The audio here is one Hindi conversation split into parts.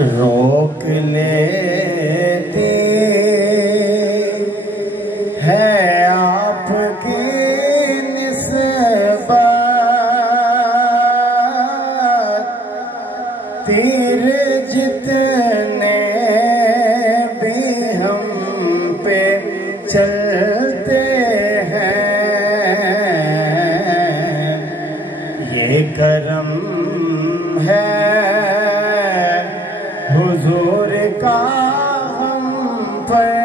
रोक लेते हैं आपके निस्बत तीर जितने भी हम पे चलते हैं, ये करम है हुजूर का हम पर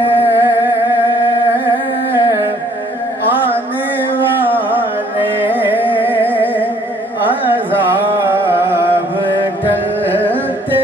आने वाले अज़ाब टलते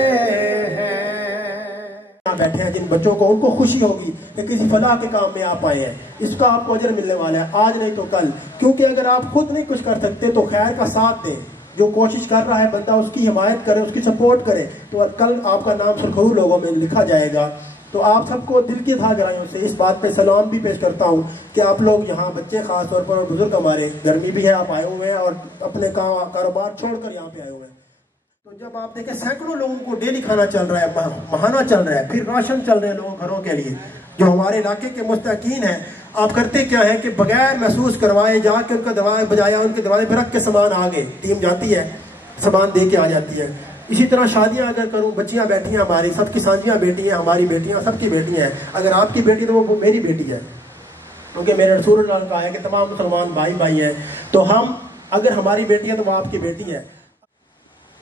हैं। बैठे हैं जिन बच्चों को, उनको खुशी होगी कि किसी फलाह के काम में आप आए हैं, इसका आपको अजर मिलने वाला है, आज नहीं तो कल। क्योंकि अगर आप खुद नहीं कुछ कर सकते तो खैर का साथ दें, जो कोशिश कर रहा है बंदा उसकी हिमायत करे, उसकी सपोर्ट करे, तो कल आपका नाम सुरखरू लोगों में लिखा जाएगा। तो आप सबको दिल की था गहराइयों से इस बात पे सलाम भी पेश करता हूँ कि आप लोग यहाँ बच्चे खास तौर पर बुजुर्ग हमारे, गर्मी भी है, आप आए हुए हैं और अपने कारोबार छोड़कर यहाँ पे आए हुए हैं। तो जब आप देखें सैकड़ों लोगों को डेली खाना चल रहा है, महाना चल रहा है, फिर राशन चल रहे हैं लोगों घरों के लिए, जो हमारे इलाके के मुस्तकीन हैं, आप करते क्या है कि बगैर महसूस करवाए जाके उनका दरवाजा बजाया, उनके दरवाजे पर रख के सामान आ गए, टीम जाती है सामान दे के आ जाती है। इसी तरह शादियां अगर करूं, बच्चियां बैठी हैं हमारी, सबकी सांझियां बेटी हैं, हमारी बेटियां सबकी बेटियां हैं। अगर आपकी बेटी तो वो मेरी बेटी है, क्योंकि मेरे रसूलुल्लाह का है कि तमाम मुसलमान भाई भाई हैं। तो हम अगर हमारी बेटी है तो वो आपकी बेटी है।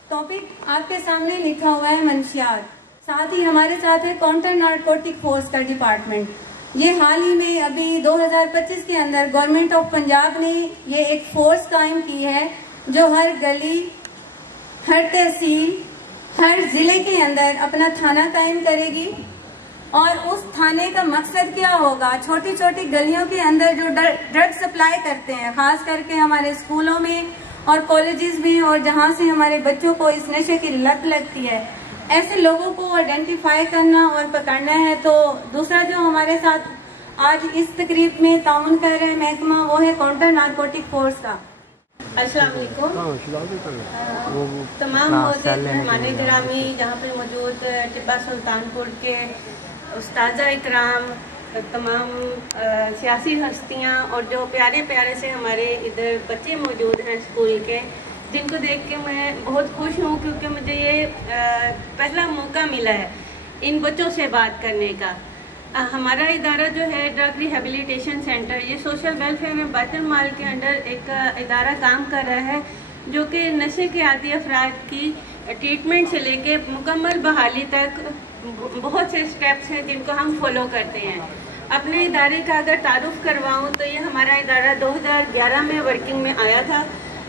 टॉपिक आपके सामने लिखा हुआ है मंशियात, साथ ही हमारे साथ है काउंटर नारकोटिक फोर्स का डिपार्टमेंट। ये हाल ही में अभी 2025 के अंदर गवर्नमेंट ऑफ पंजाब ने ये एक फोर्स कायम की है, जो हर गली, हर तहसील, हर जिले के अंदर अपना थाना कायम करेगी। और उस थाने का मकसद क्या होगा, छोटी छोटी गलियों के अंदर जो ड्रग सप्लाई करते हैं, खास करके हमारे स्कूलों में और कॉलेजेस में, और जहां से हमारे बच्चों को इस नशे की लत लगती है, ऐसे लोगों को आइडेंटिफाई करना और पकड़ना है। तो दूसरा जो हमारे साथ आज इस तकरीब में ताउन कर रहे हैं महकमा, वो है काउंटर नारकोटिक फोर्स का। अस्सलाम वालेकुम तमाम मेहमान गिरामी, जहाँ पे मौजूद टिब्बा सुल्तानपुर के उस्ताज़ा इकराम, तमाम सियासी हस्तियाँ और जो प्यारे प्यारे से हमारे इधर बच्चे मौजूद हैं स्कूल के, जिनको देख के मैं बहुत खुश हूँ, क्योंकि मुझे ये पहला मौका मिला है इन बच्चों से बात करने का। हमारा इदारा जो है ड्रग रिहेबिलिटेशन सेंटर, ये सोशल वेलफेयर में बैतुल माल के अंडर एक इदारा काम कर रहा है, जो कि नशे के आदी अफराद की ट्रीटमेंट से लेके मुकम्मल बहाली तक बहुत से स्टेप्स हैं जिनको हम फॉलो करते हैं। अपने इदारे का अगर तारुफ करवाऊँ तो ये हमारा इदारा 2011 में वर्किंग में आया था,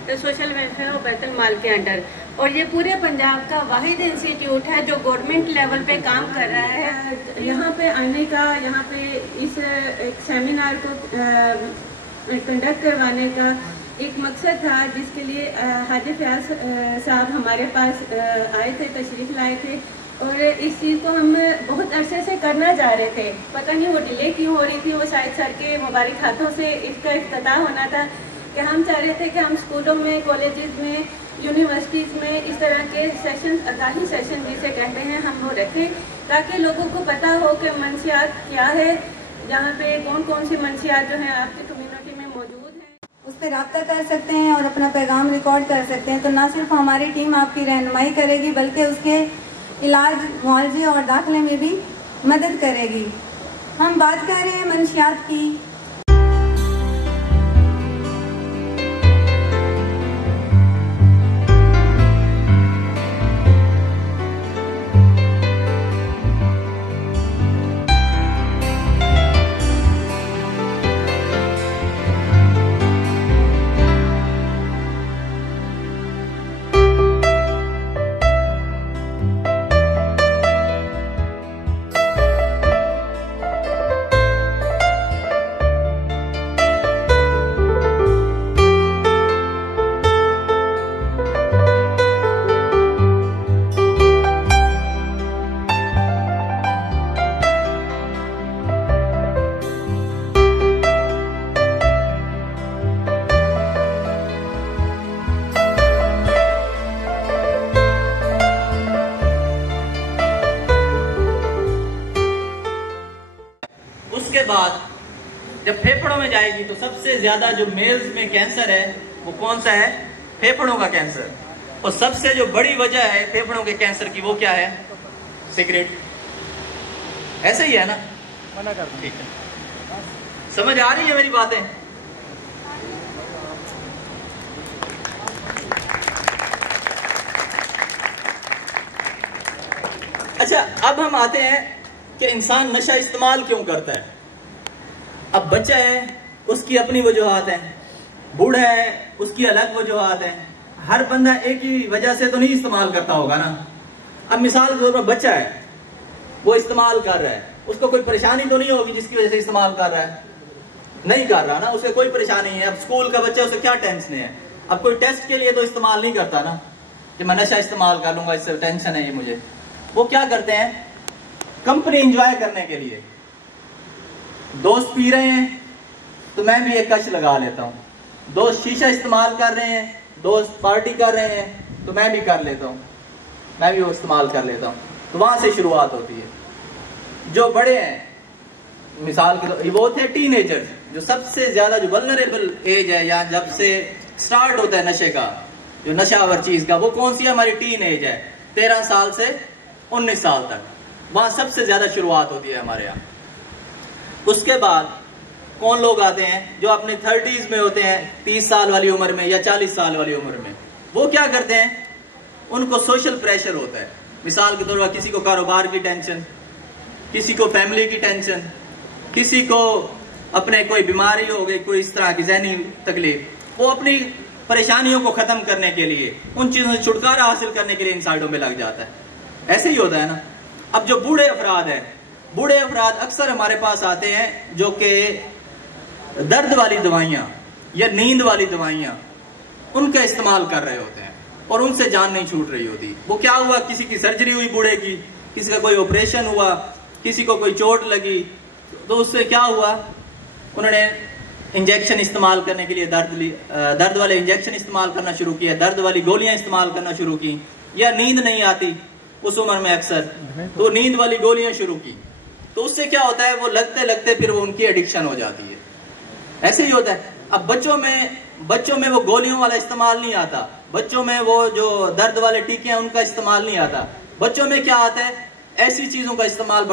तो सोशल वेलफेयर और बैतुल माल के अंडर, और ये पूरे पंजाब का वाहिद इंस्टीट्यूट है जो गवर्नमेंट लेवल पे काम कर रहा है। यहाँ पे आने का, यहाँ पे इस एक सेमिनार को कंडक्ट करवाने का एक मकसद था, जिसके लिए हाजी फयाज साहब हमारे पास आए थे, तशरीफ़ लाए थे, और इस चीज़ को हम बहुत अरसे से करना चाह रहे थे। पता नहीं वो डिले क्यों हो रही थी, वो शायद सर के मुबारक हाथों से इसका इफ्तिताह होना था कि हम चाह रहे थे कि हम स्कूलों में, कॉलेजेस में, यूनिवर्सिटीज़ में इस तरह के सेशन, आगाही सेशन जिसे कहते हैं, हम वो रखें, ताकि लोगों को पता हो कि मंशियात क्या है, जहाँ पे कौन कौन सी मंशियात जो है आपकी कम्युनिटी में मौजूद है, उस पर रब्ता कर सकते हैं और अपना पैगाम रिकॉर्ड कर सकते हैं। तो ना सिर्फ हमारी टीम आपकी रहनुमाई करेगी, बल्कि उसके इलाज, मुआवजे और दाखिले में भी मदद करेगी। हम बात कर रहे हैं मंशियात की। बाद जब फेफड़ों में जाएगी तो सबसे ज्यादा जो मेल्स में कैंसर है वो कौन सा है? फेफड़ों का कैंसर। और सबसे जो बड़ी वजह है फेफड़ों के कैंसर की वो क्या है? सिगरेट। ऐसे ही है ना? ठीक है, समझ आ रही है मेरी बातें? अच्छा, अब हम आते हैं कि इंसान नशा इस्तेमाल क्यों करता है। अब बच्चा है उसकी अपनी वजूहात है, बूढ़ा है उसकी अलग वजूहात है, हर बंदा एक ही वजह से तो नहीं इस्तेमाल करता होगा ना। अब मिसाल के तौर पर बच्चा है वो इस्तेमाल कर रहा है, उसको कोई परेशानी तो नहीं होगी जिसकी वजह से इस्तेमाल कर रहा है? नहीं कर रहा ना, उसे कोई परेशानी है। अब स्कूल का बच्चा उसे क्या टेंशन है? अब कोई टेस्ट के लिए तो इस्तेमाल नहीं करता ना कि मैं नशा इस्तेमाल कर लूंगा, इससे टेंशन है ये मुझे। वो क्या करते हैं? कंपनी एंजॉय करने के लिए दोस्त पी रहे हैं तो मैं भी एक कश लगा लेता हूं, दोस्त शीशा इस्तेमाल कर रहे हैं, दोस्त पार्टी कर रहे हैं तो मैं भी कर लेता हूं, मैं भी वो इस्तेमाल कर लेता हूं। तो वहां से शुरुआत होती है। जो बड़े हैं मिसाल के वो थे टीनेजर, जो सबसे ज्यादा जो वल्नरेबल एज है या जब से स्टार्ट होता है नशे का, जो नशावर चीज का, वो कौन सी है? हमारी टीन एज है, 13 साल से 19 साल तक। वहां सबसे ज्यादा शुरुआत होती है हमारे यहाँ। उसके बाद कौन लोग आते हैं? जो अपने 30s में होते हैं, 30 साल वाली उम्र में या 40 साल वाली उम्र में। वो क्या करते हैं? उनको सोशल प्रेशर होता है। मिसाल के तौर पर किसी को कारोबार की टेंशन, किसी को फैमिली की टेंशन, किसी को अपने कोई बीमारी हो गई, कोई इस तरह की ज़हनी तकलीफ, वो अपनी परेशानियों को खत्म करने के लिए, उन चीजों से छुटकारा हासिल करने के लिए इन साइडों में लग जाता है। ऐसे ही होता है ना। अब जो बूढ़े अफराद हैं, बूढ़े अफराद अक्सर हमारे पास आते हैं जो कि दर्द वाली दवाइयां या नींद वाली दवाइयां उनका इस्तेमाल कर रहे होते हैं और उनसे जान नहीं छूट रही होती। वो क्या हुआ? किसी की सर्जरी हुई बूढ़े की, किसी का कोई ऑपरेशन हुआ, किसी को कोई चोट लगी, तो उससे क्या हुआ? उन्होंने इंजेक्शन इस्तेमाल करने के लिए दर्द वाले इंजेक्शन इस्तेमाल करना शुरू किया, दर्द वाली गोलियां इस्तेमाल करना शुरू की। या नींद नहीं आती उस उम्र में अक्सर, तो नींद वाली गोलियां शुरू की। तो उससे क्या होता है? वो लगते लगते फिर वो उनकी एडिक्शन हो जाती है। ऐसे ही होता है। अब बच्चों में वो गोलियों वाला इस्तेमाल नहीं आता, बच्चों में वो जो दर्द वाले टीके हैं उनका इस्तेमाल नहीं आता। बच्चों में क्या आता है? ऐसी चीजों का इस्तेमाल